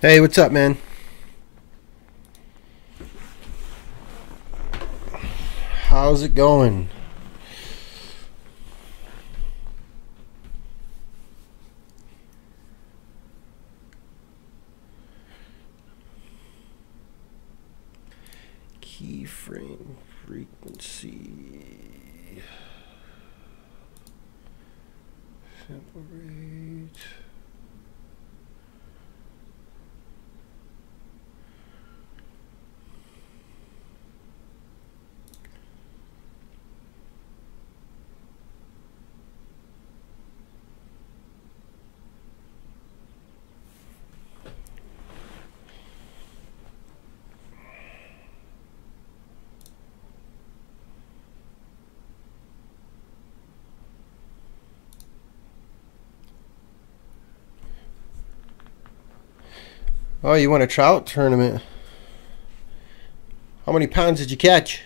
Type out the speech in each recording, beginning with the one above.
Hey, what's up, man? How's it going? Keyframe frequency. Sample rate. Oh, you want a trout tournament? How many pounds did you catch?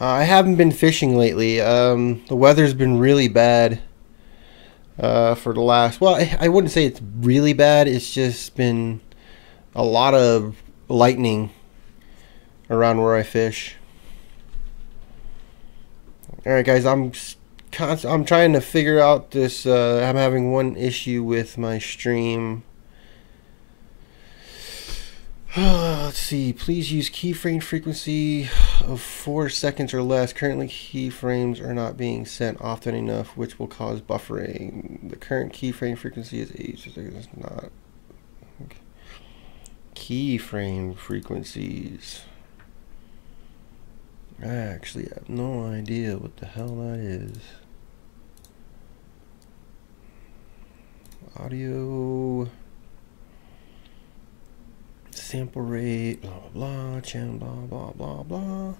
I haven't been fishing lately. The weather's been really bad for the last. Well, I wouldn't say it's really bad. It's just been a lot of lightning around where I fish. All right, guys. I'm trying to figure out this. I'm having one issue with my stream. Let's see. Please use keyframe frequency of 4 seconds or less. Currently, keyframes are not being sent often enough, which will cause buffering. The current keyframe frequency is 8 seconds. Not okay. Keyframe frequencies. I actually have no idea what the hell that is. Audio. Sample rate, blah blah blah, channel blah blah blah blah.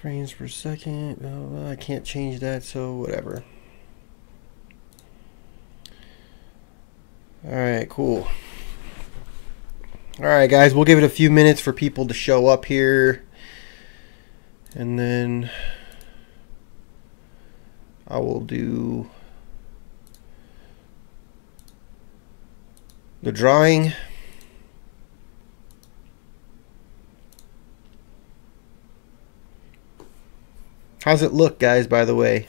Frames per second, blah, blah. I can't change that, so whatever. Alright, cool. Alright, guys, we'll give it a few minutes for people to show up here. And then I will do the drawing. How's it look, guys, by the way?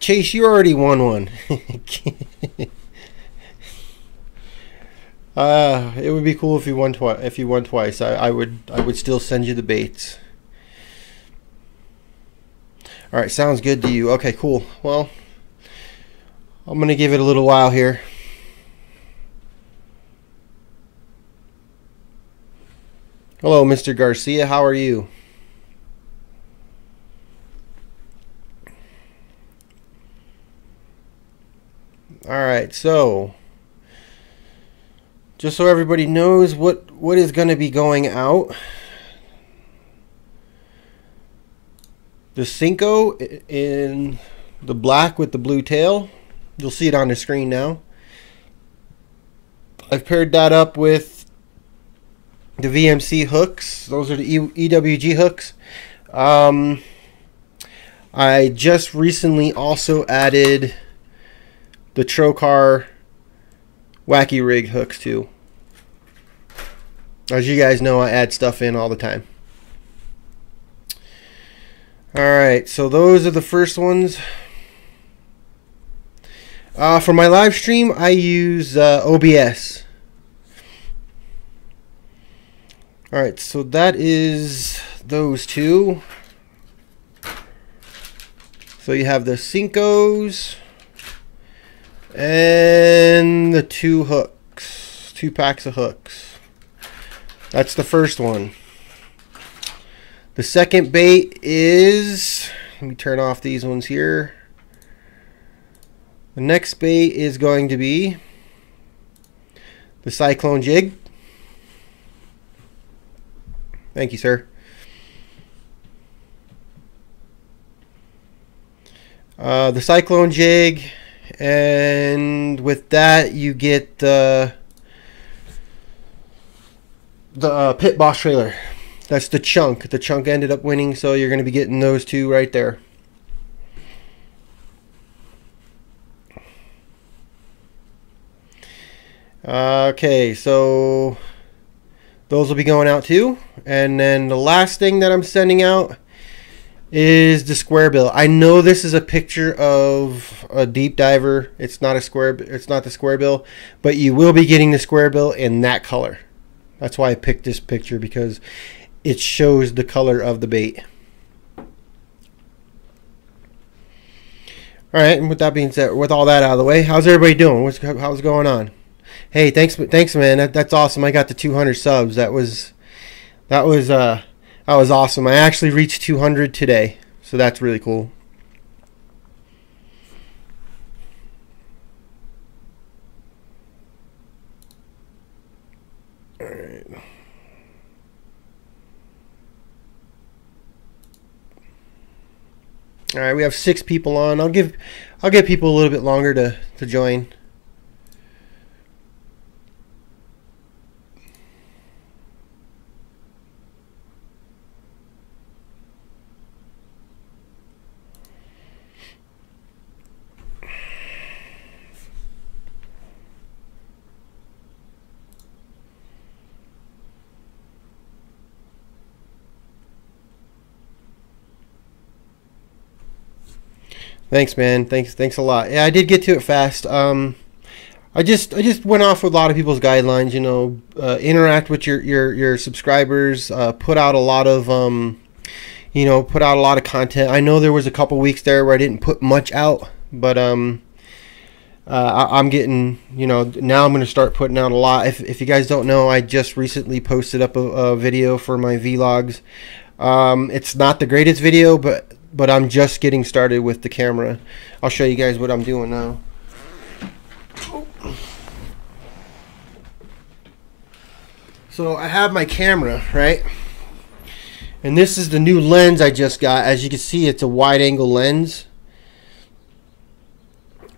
Chase, you already won one. It would be cool if you won twice. If you won twice, I would still send you the baits. All right, sounds good to you. Okay, cool. Well, I'm gonna give it a little while here. Hello, Mr. Garcia. How are you? All right, so just so everybody knows what is going to be going out. The Cinco in the black with the blue tail. You'll see it on the screen now. I've paired that up with the VMC hooks. Those are the EWG hooks. I just recently also added the Trokar Wacky Rig hooks too. As you guys know, I add stuff in all the time. Alright, so those are the first ones. For my live stream, I use OBS. Alright, so that is those two. So you have the Cincos and the two hooks. 2 packs of hooks. That's the first one. The second bait is, let me turn off these ones here. The next bait is going to be the Cyclone Jig. Thank you, sir. The Cyclone Jig, and with that you get the Pit Boss trailer. That's the chunk. The chunk ended up winning, so you're going to be getting those two right there. Okay, so those will be going out too. And then the last thing that I'm sending out is the square bill. I know this is a picture of a deep diver. It's not the square bill, but you will be getting the square bill in that color. That's why I picked this picture, because it shows the color of the bait. All right, and with that being said, with all that out of the way, how's everybody doing? How's going on? Hey, thanks, man. That's awesome. I got the 200 subs. That was awesome. I actually reached 200 today, so that's really cool. All right. All right, we have 6 people on. I'll give people a little bit longer to join. Thanks, man. Thanks a lot. Yeah, I did get to it fast. I just went off with a lot of people's guidelines. You know, interact with your subscribers. Put out a lot of put out a lot of content. I know there was a couple weeks there where I didn't put much out, but I'm getting, now I'm going to start putting out a lot. If you guys don't know, I just recently posted up a video for my vlogs. It's not the greatest video, but I'm just getting started with the camera. I'll show you guys what I'm doing now. So I have my camera, right? And this is the new lens I just got. As you can see, it's a wide angle lens.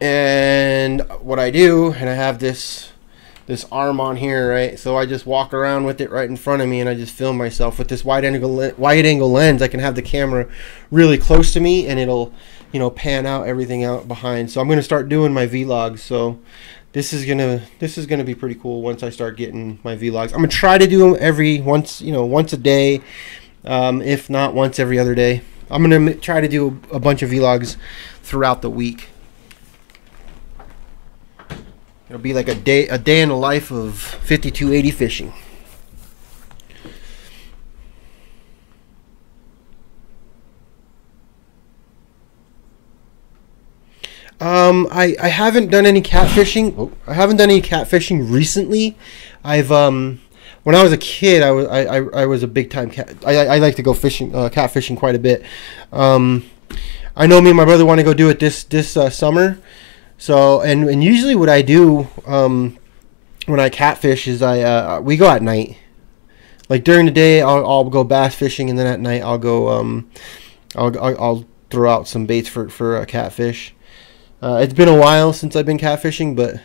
And what I do, and I have this arm on here, right? So I just walk around with it right in front of me, and I just film myself with this wide angle lens. I can have the camera really close to me, and it'll, pan out everything out behind. So I'm gonna start doing my vlogs. So this is gonna be pretty cool once I start getting my vlogs. I'm gonna try to do them once a day, if not once every other day. I'm gonna try to do a bunch of vlogs throughout the week. It'll be like a day in the life of 5280 fishing. I haven't done any catfishing. I haven't done any catfishing recently. I've when I was a kid, I was a big time cat. I like to go fishing, catfishing quite a bit. I know me and my brother want to go do it this summer. So and usually what I do when I catfish is we go at night. Like during the day I'll go bass fishing, and then at night I'll go I'll throw out some baits for catfish. It's been a while since I've been catfishing, but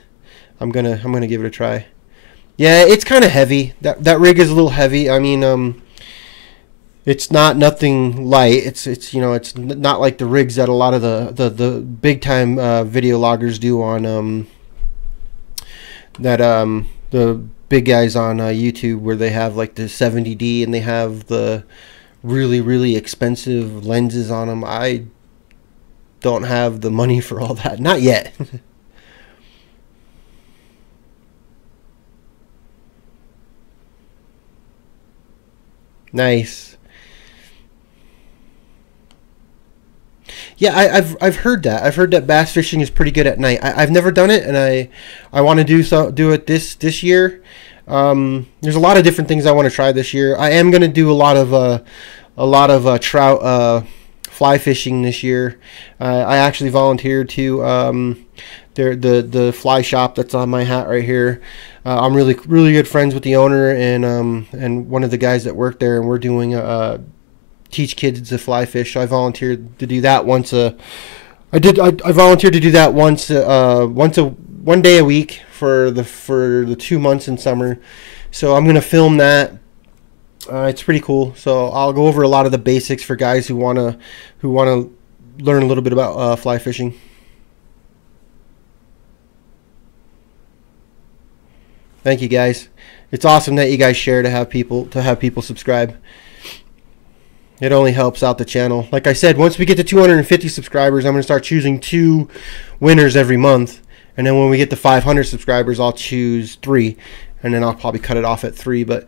I'm gonna give it a try. Yeah, it's kind of heavy. That rig is a little heavy. I mean, it's nothing light. It's not like the rigs that a lot of the big time video loggers do on the big guys on YouTube, where they have like the 70D and they have the really expensive lenses on them. I don't have the money for all that, not yet. Nice. Yeah, I've heard that. I've heard that bass fishing is pretty good at night. I've never done it, and I want to do it this year. There's a lot of different things I want to try this year. I am going to do a lot of trout fly fishing this year. I actually volunteered to the fly shop that's on my hat right here. I'm really good friends with the owner and one of the guys that work there, and we're doing teach kids to fly fish. So I volunteered to do that once I volunteered to do that one day a week for the 2 months in summer. So I'm gonna film that. It's pretty cool. So I'll go over a lot of the basics for guys who wanna learn a little bit about fly fishing. Thank you guys. It's awesome that you guys share to have people subscribe. It only helps out the channel. Like I said, once we get to 250 subscribers, I'm going to start choosing 2 winners every month. And then when we get to 500 subscribers, I'll choose 3. And then I'll probably cut it off at 3. But,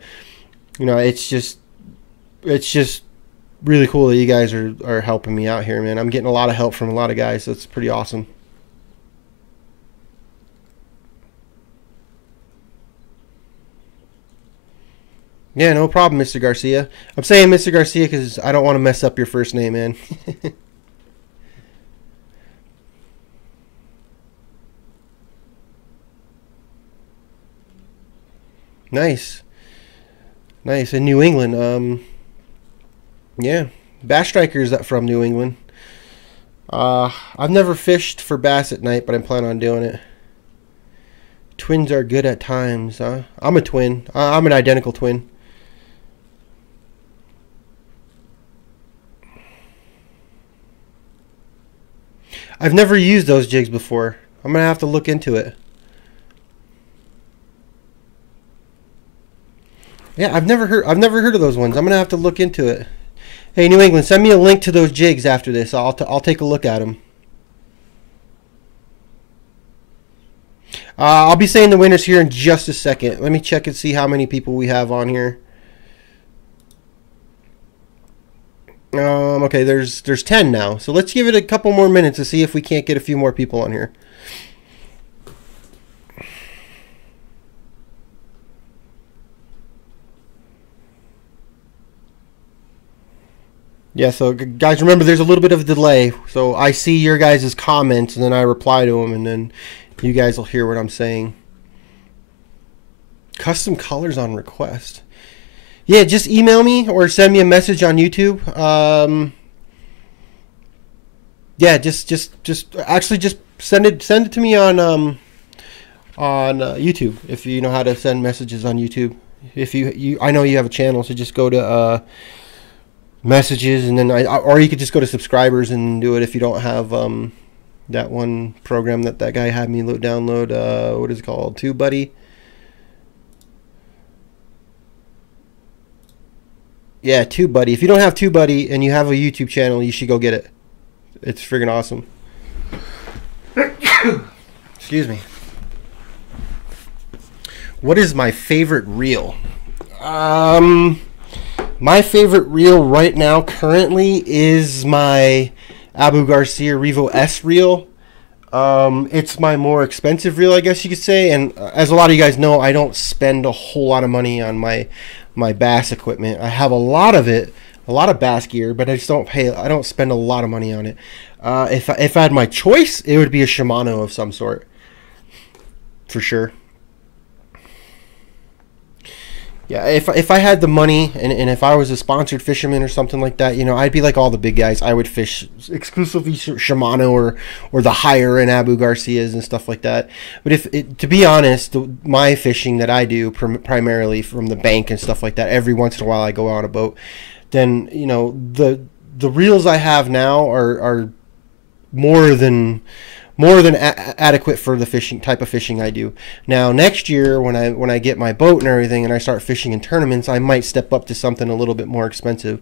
you know, it's just really cool that you guys are helping me out here, man. I'm getting a lot of help from a lot of guys, so it's pretty awesome. Yeah, no problem, Mr. Garcia. I'm saying Mr. Garcia because I don't want to mess up your first name, man. Nice. Nice. In New England, yeah. Bass Striker's from New England. I've never fished for bass at night, but I'm planning on doing it. Twins are good at times, huh? I'm a twin. I'm an identical twin. I've never used those jigs before. I'm gonna have to look into it. Yeah, I've never heard of those ones. I'm gonna have to look into it. Hey, New England, send me a link to those jigs after this. I'll take a look at them. I'll be saying the winners here in just a second. Let me check and see how many people we have on here. Okay, there's 10 now. So let's give it a couple more minutes to see if we can't get a few more people on here. Yeah, so guys, remember there's a little bit of a delay. So I see your guys' comments and then I reply to them and then you guys will hear what I'm saying. Custom colors on request. Yeah, just email me or send me a message on YouTube. Yeah, just actually just send it to me on YouTube if you know how to send messages on YouTube. If you I know you have a channel, so just go to messages and then or you could just go to subscribers and do it if you don't have that one program that guy had me download. What is it called? TubeBuddy. Yeah, TubeBuddy. If you don't have TubeBuddy and you have a YouTube channel, you should go get it. It's friggin' awesome. Excuse me. What is my favorite reel? My favorite reel right now currently is my Abu Garcia Revo S reel. It's my more expensive reel, I guess you could say. And as a lot of you guys know, I don't spend a whole lot of money on my bass equipment. I have a lot of it, a lot of bass gear, but I don't spend a lot of money on it. If I had my choice, it would be a Shimano of some sort, for sure. Yeah, if I had the money and if I was a sponsored fisherman or something like that, you know, I'd be like all the big guys. I would fish exclusively Shimano or the higher end Abu Garcias and stuff like that. But to be honest, my fishing that I do primarily from the bank and stuff like that, every once in a while I go on a boat. Then you know the reels I have now are more than adequate for the type of fishing I do. Now next year when I get my boat and everything and I start fishing in tournaments, I might step up to something a little bit more expensive.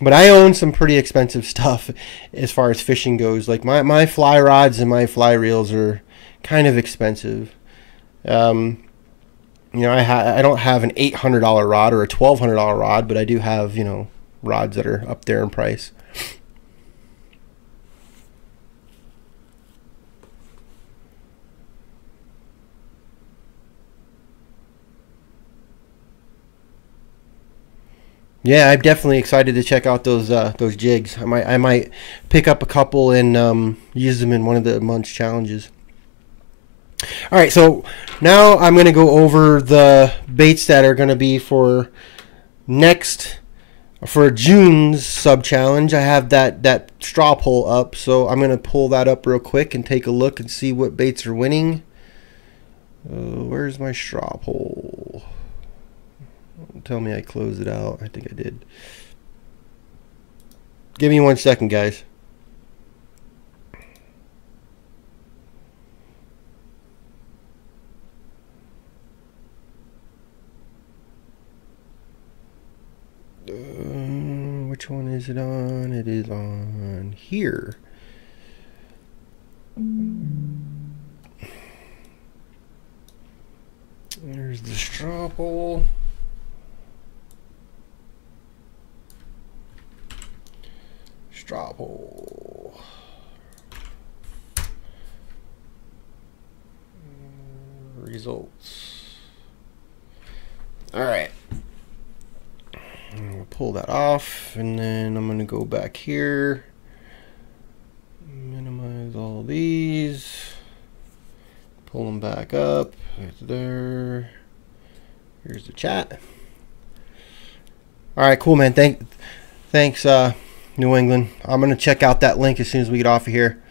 But I own some pretty expensive stuff as far as fishing goes. Like my fly rods and my fly reels are kind of expensive. You know, I don't have an $800 rod or a $1,200 rod, but I do have, you know, rods that are up there in price. Yeah, I'm definitely excited to check out those jigs. I might pick up a couple and use them in one of the month's challenges. All right, so now I'm going to go over the baits that are going to be for June's sub challenge. I have that straw poll up, so I'm going to pull that up real quick and take a look and see what baits are winning. Where's my straw poll? Tell me I closed it out. I think I did. Give me 1 second, guys. Which one is it on? It is on here. There's the straw poll. Straw poll. Results. All right. I'm gonna pull that off, and then I'm gonna go back here, minimize all these, pull them back up. It's there. Here's the chat. All right, cool, man. Thanks, New England. I'm gonna check out that link as soon as we get off of here.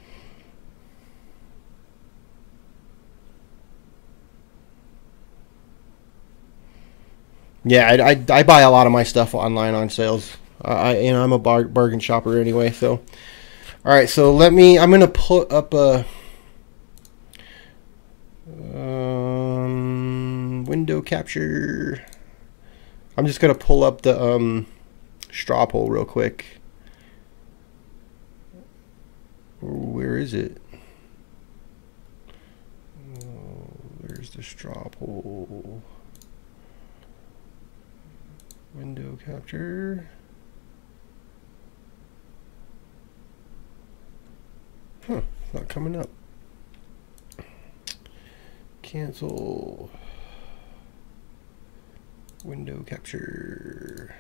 Yeah, I buy a lot of my stuff online on sales. I'm a bargain shopper anyway. So, all right. So I'm gonna put up a window capture. I'm just gonna pull up the straw poll real quick. Where is it? Oh, there's the straw poll. Window capture. Huh, it's not coming up. Cancel. Window capture.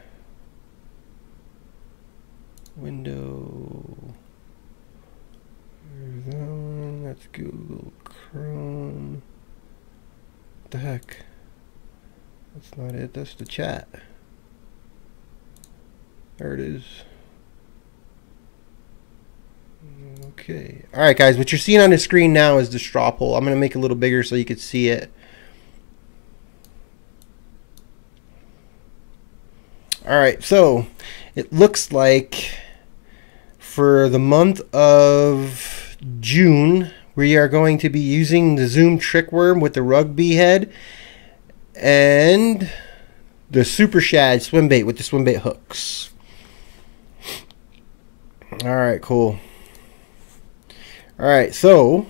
Window. There's that one. That's Google Chrome. What the heck? That's not it. That's the chat. There it is. Okay. All right, guys. What you're seeing on the screen now is the straw poll. I'm going to make it a little bigger so you can see it. All right. So it looks like for the month of June, we are going to be using the Zoom Trick Worm with the rugby head and the Super Shad swim bait with the swim bait hooks. All right, cool. All right, so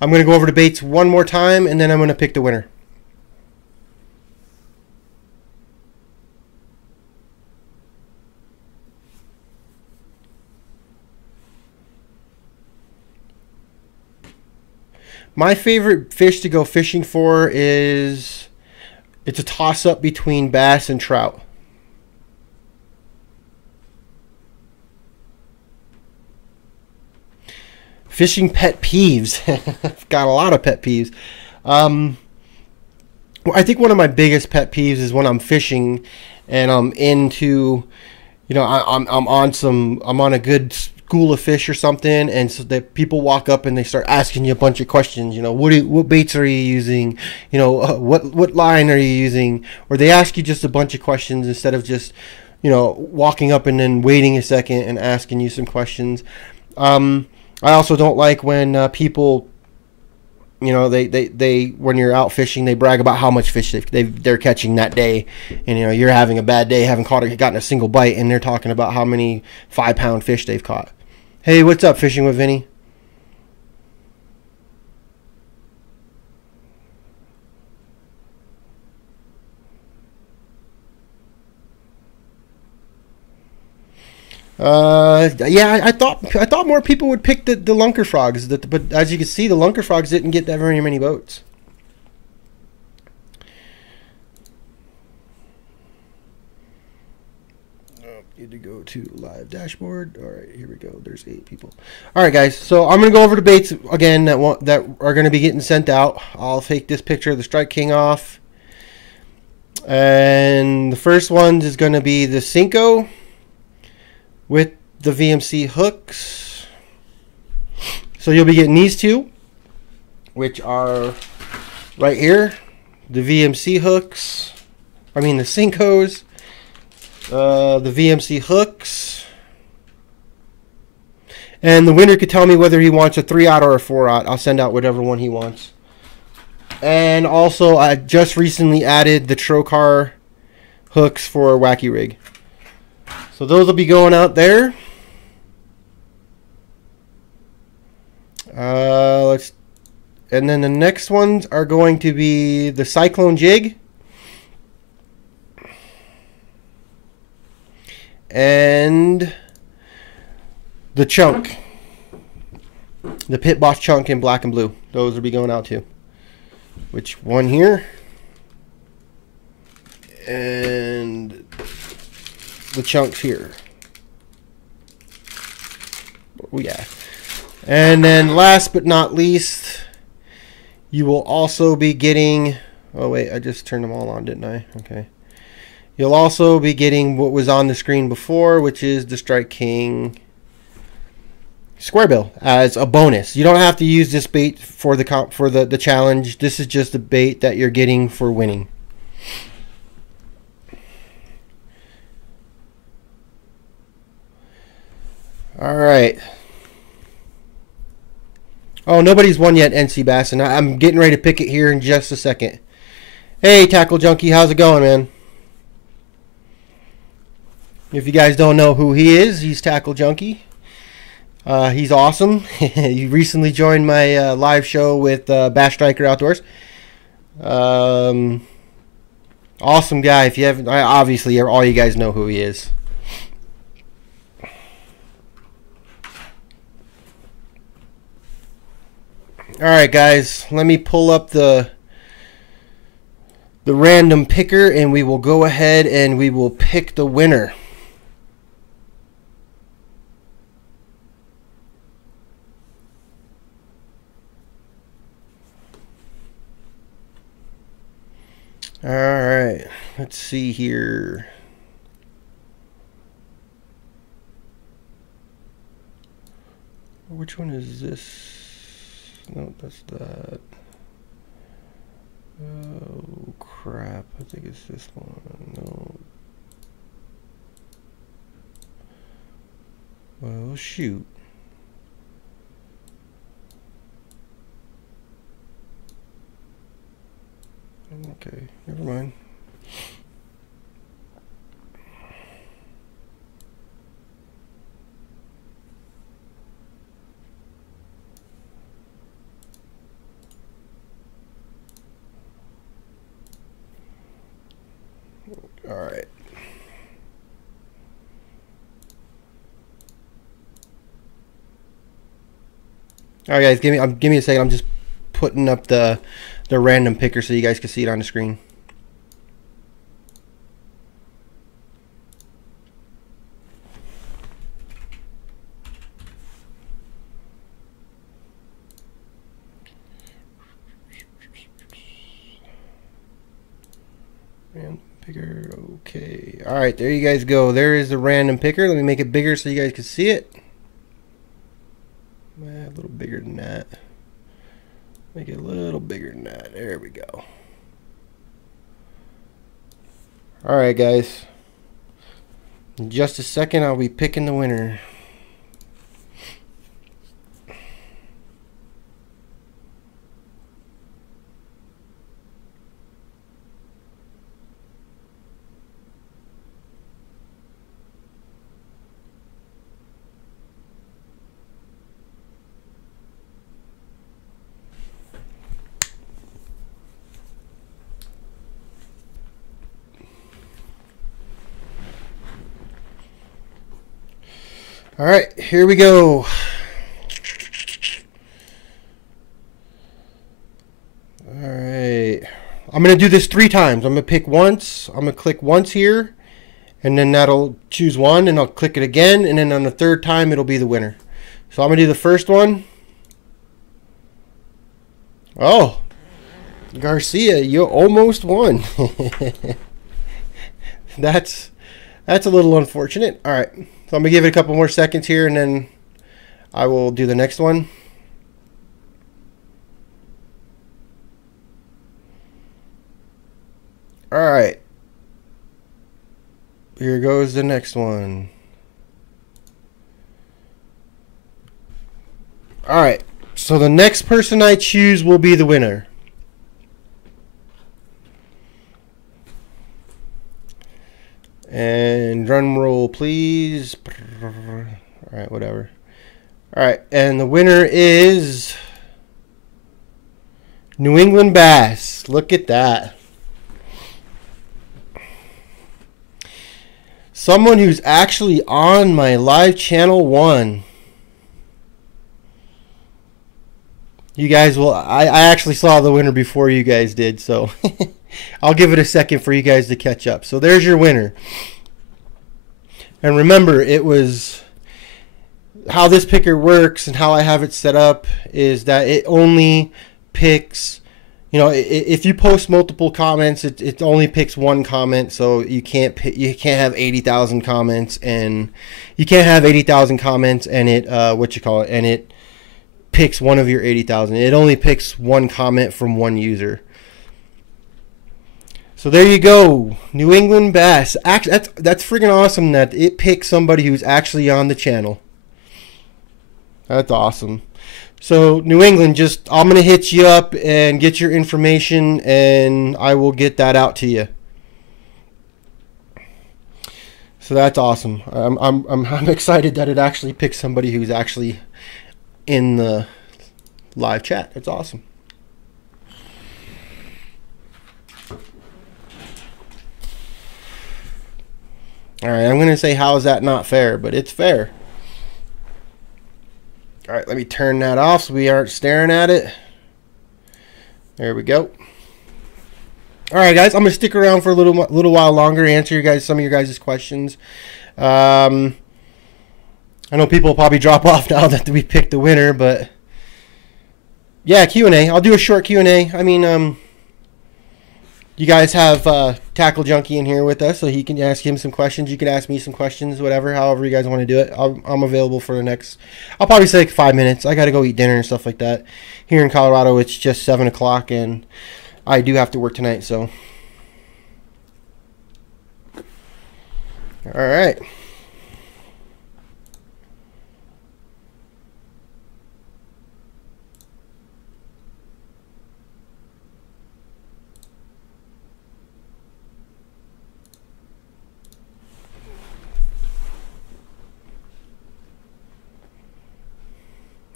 I'm going to go over the baits one more time, and then I'm going to pick the winner. My favorite fish to go fishing for it's a toss-up between bass and trout. Fishing pet peeves. I've got a lot of pet peeves. I think one of my biggest pet peeves is when I'm fishing and I'm into, I'm on a good school of fish or something, and so that people walk up and they start asking you a bunch of questions. What baits are you using? What line are you using? Or they ask you just a bunch of questions instead of just, walking up and then waiting a second and asking you some questions. I also don't like when people, they when you're out fishing, they brag about how much fish they're catching that day, and you're having a bad day, haven't gotten a single bite, and they're talking about how many 5-pound fish they've caught. Hey, what's up, Fishing with Vinny? Yeah, I thought more people would pick the lunker frogs, but as you can see, the lunker frogs didn't get that very many votes. Need to go to live dashboard. All right, here we go. There's 8 people. All right, guys. So I'm gonna go over the baits again that are gonna be getting sent out. I'll take this picture of the Strike King off, and the first one is gonna be the Cinco with the VMC hooks. So you'll be getting these two, which are right here, the VMC hooks. I mean the Cincos, the VMC hooks. And the winner could tell me whether he wants a 3-aught or a 4-aught. I'll send out whatever one he wants. And also, I just recently added the Trocar hooks for Wacky Rig. So those will be going out there. And then the next ones are going to be the Cyclone Jig and the Chunk, the Pit Boss Chunk in black and blue. Those will be going out too. Which one here? And the Chunks here. Oh yeah. And then last but not least, you will also be getting, oh wait, I just turned them all on, didn't I? Okay. You'll also be getting what was on the screen before, which is the Strike King Square Bill as a bonus. You don't have to use this bait for the challenge. This is just the bait that you're getting for winning. All right. Oh, nobody's won yet, NC Bass, and I'm getting ready to pick it here in just a second. Hey, Tackle Junkie, how's it going, man? If you guys don't know who he is, he's Tackle Junkie. He's awesome. He recently joined my live show with Bass Striker Outdoors. Awesome guy. If you haven't, obviously, all you guys know who he is. All right, guys, let me pull up the random picker, and we will go ahead and we will pick the winner. All right, let's see here. Which one is this? No, that's that. Oh, crap. I think it's this one. No. Well, shoot. Okay, never mind. All right. All right, guys, give me a second. I'm just putting up the random picker so you guys can see it on the screen. Random picker, okay. All right, there you guys go. There is the random picker. Let me make it bigger so you guys can see it. A little bigger than that. Make it a little bigger than that. There we go. All right, guys. In just a second, I'll be picking the winner. All right, here we go. All right. I'm going to do this 3 times. I'm going to pick once. I'm going to click once here, and then that'll choose one, and I'll click it again, and then on the 3rd time, it'll be the winner. So I'm going to do the first one. Oh, Garcia, you almost won. That's a little unfortunate. All right. So I'm going to give it a couple more seconds here, and then I will do the next one. All right. Here goes the next one. All right. So the next person I choose will be the winner. And And drum roll, please. All right, whatever. All right, and the winner is New England Bass. Look at that. Someone who's actually on my live channel won. You guys will... I actually saw the winner before you guys did, so I'll give it a second for you guys to catch up. So there's your winner. And remember, it was... How this picker works and how I have it set up is that it only picks... You know, if you post multiple comments, it only picks one comment, so you can't have 80,000 comments, and you can't have 80,000 comments and it and it picks one of your 80,000. It only picks one comment from one user. So there you go, New England Bass. That's freaking awesome that it picks somebody who's actually on the channel. That's awesome. So, New England, I'm going to hit you up and get your information, and I will get that out to you. So that's awesome. I'm excited that it actually picks somebody who's actually in the live chat. That's awesome. All right, I'm going to say, how is that not fair? But it's fair. All right, let me turn that off so we aren't staring at it. There we go. All right, guys, I'm gonna stick around for a little while longer, answer some of your guys' questions. I know people will probably drop off now that we picked the winner, but yeah, Q&A. I'll do a short Q&A. I mean, you guys have Tackle Junkie in here with us, so he can ask him some questions. You can ask me some questions, whatever, however you guys want to do it. I'm available for the next, I'll probably say like 5 minutes. I got to go eat dinner and stuff like that. Here in Colorado, it's just 7 o'clock, and I do have to work tonight, so. All right.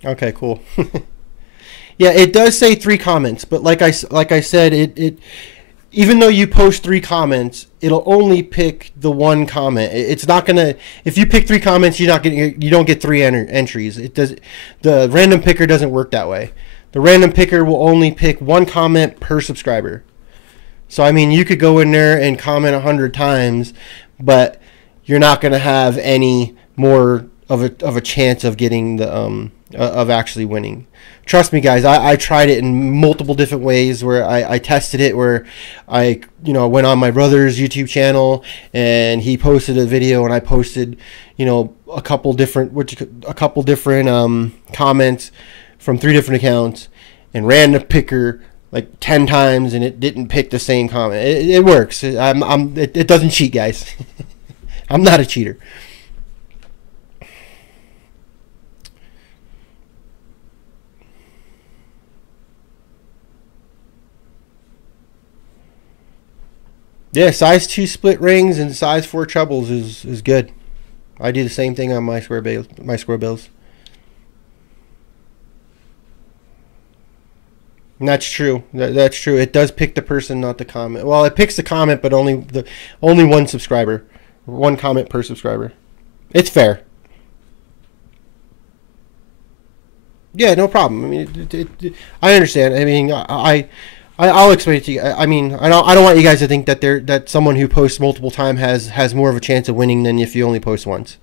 Okay, cool. Yeah, it does say 3 comments, but like I said, it even though you post 3 comments, it'll only pick the one comment. It's not gonna. If you pick 3 comments, you don't get 3 entries. It does. The random picker doesn't work that way. The random picker will only pick 1 comment per subscriber. So I mean, you could go in there and comment 100 times, but you're not gonna have any more of a chance of getting the of actually winning. Trust me, guys, I tried it in multiple different ways where I tested it, where I went on my brother's YouTube channel and he posted a video and I posted a couple different comments from 3 different accounts and ran the picker like 10 times and it didn't pick the same comment. It works. It doesn't cheat, guys. I'm not a cheater. Yeah, size 2 split rings and size 4 trebles is good. I do the same thing on my square bills. And that's true. That's true. It does pick the person, not the comment. Well, it picks the comment, but only one subscriber, 1 comment per subscriber. It's fair. Yeah, no problem. I mean, I understand. I mean, I'll explain it to you. I mean, I don't want you guys to think that someone who posts multiple times has more of a chance of winning than if you only post once.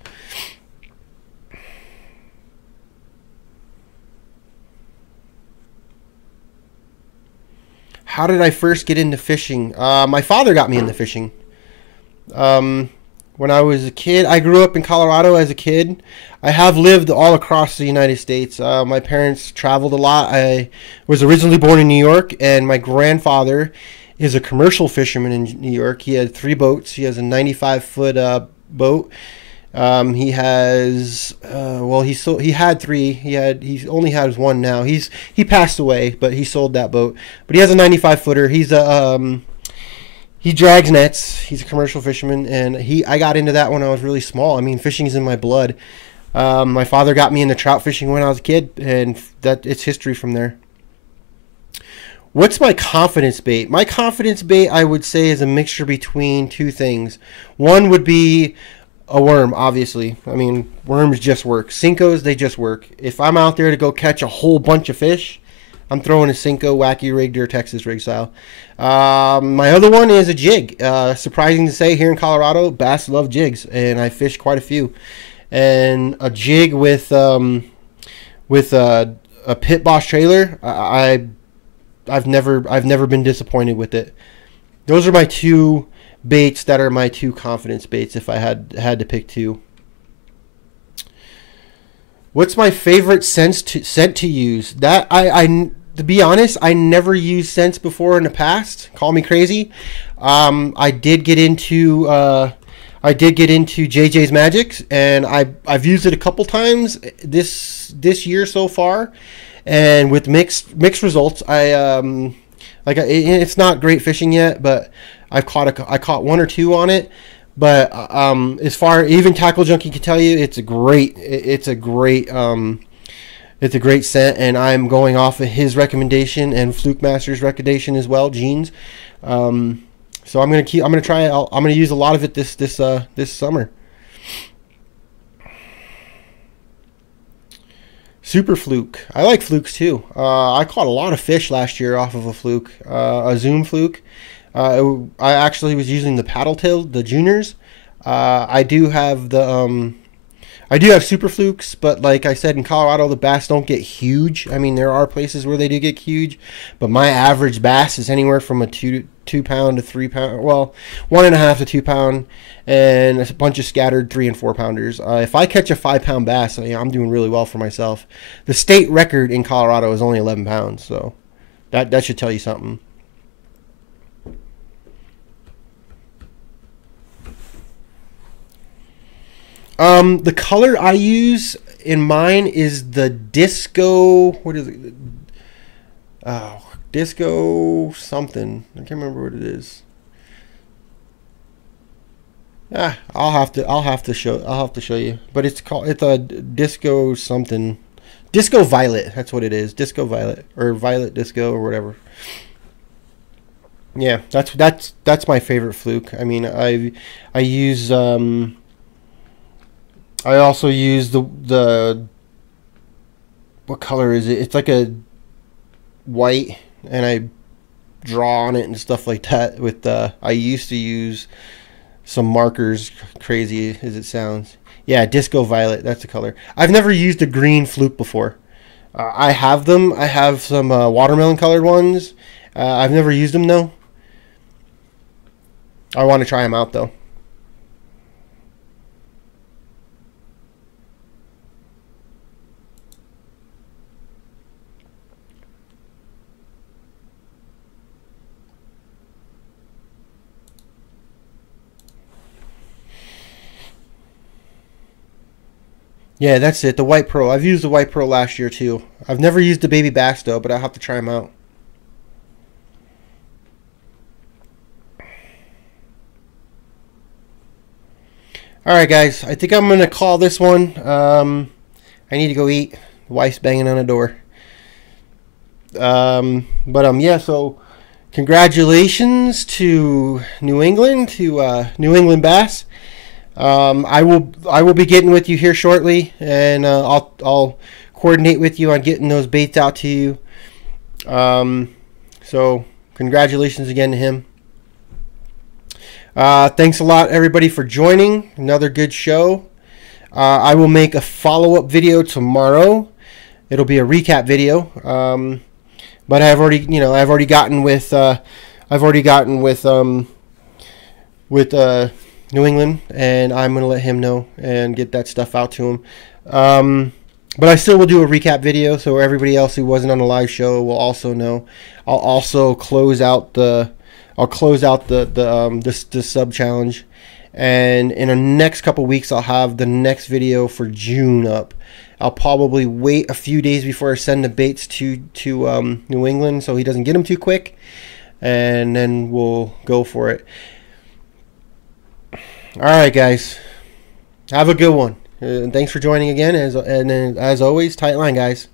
How did I first get into fishing? My father got me into fishing. When I was a kid, I grew up in Colorado as a kid. I have lived all across the United States. My parents traveled a lot. I was originally born in New York, and my grandfather is a commercial fisherman in New York. He had 3 boats. He has a 95-foot boat. He has he had 3. He only has 1 now. He passed away, but he sold that boat. But he has a 95-footer. he drags nets. He's a commercial fisherman, and I got into that when I was really small. I mean, fishing is in my blood. My father got me into trout fishing when I was a kid, and that it's history from there. What's my confidence bait? My confidence bait, I would say, is a mixture between two things. One would be a worm, obviously. I mean, worms just work. Senkos, they just work. If I'm out there to go catch a whole bunch of fish, I'm throwing a Senko wacky rigged or Texas rig style. My other one is a jig. Surprising to say, here in Colorado, bass love jigs, and I fish quite a few. And a jig with a Pit Boss trailer, I've never been disappointed with it. Those are my two baits that are my two confidence baits if I had to pick two. What's my favorite scent to use? That I to be honest, I never used scents before in the past. Call me crazy. I did get into JJ's Magics, and I've used it a couple times this year so far, and with mixed results. It's not great fishing yet, but I caught one or two on it. But as far, even Tackle Junkie can tell you, it's a great scent, and I'm going off of his recommendation and Fluke Master's recommendation as well, Gene's. So I'm gonna try it. I'm gonna use a lot of it this summer. Super Fluke. I like flukes too. I caught a lot of fish last year off of a fluke, a Zoom fluke. I actually was using the paddle tail, the juniors. I do have super flukes, but like I said, in Colorado, the bass don't get huge. I mean, there are places where they do get huge, but my average bass is anywhere from a 2 pound to 3 pound. Well, 1.5 to 2 pound, and a bunch of scattered 3 and 4 pounders. If I catch a 5 pound bass, I'm doing really well for myself. The state record in Colorado is only 11 pounds, so that should tell you something. The color I use in mine is the disco. What is it? Oh, disco something. I can't remember what it is. I'll have to show you. But it's a disco something. Disco Violet. That's what it is. Disco Violet or Violet Disco or whatever. Yeah, that's my favorite fluke. I mean, I also use the what color is it? It's like a white, and I draw on it and stuff like that. With I used to use some markers, crazy as it sounds. Yeah, Disco Violet, that's the color. I've never used a green fluke before. I have them. I have some watermelon colored ones. I've never used them though. I want to try them out though. Yeah, that's it. The White Pro. I've used the White Pro last year too. I've never used the Baby Bass though, but I'll have to try them out. All right, guys. I think I'm gonna call this one. I need to go eat. The wife's banging on the door. Yeah. So, congratulations to New England, New England Bass. I will be getting with you here shortly, and I'll coordinate with you on getting those baits out to you. So congratulations again to him. Thanks a lot, everybody, for joining. Another good show. I will make a follow-up video tomorrow. It'll be a recap video. But I've already gotten with New England, and I'm going to let him know and get that stuff out to him. But I still will do a recap video, so everybody else who wasn't on the live show will also know. I'll also close out the sub challenge, and in the next couple weeks I'll have the next video for June up. I'll probably wait a few days before I send the baits to New England, so he doesn't get them too quick. and then we'll go for it. All right, guys. Have a good one. Thanks for joining again. As always, tight line, guys.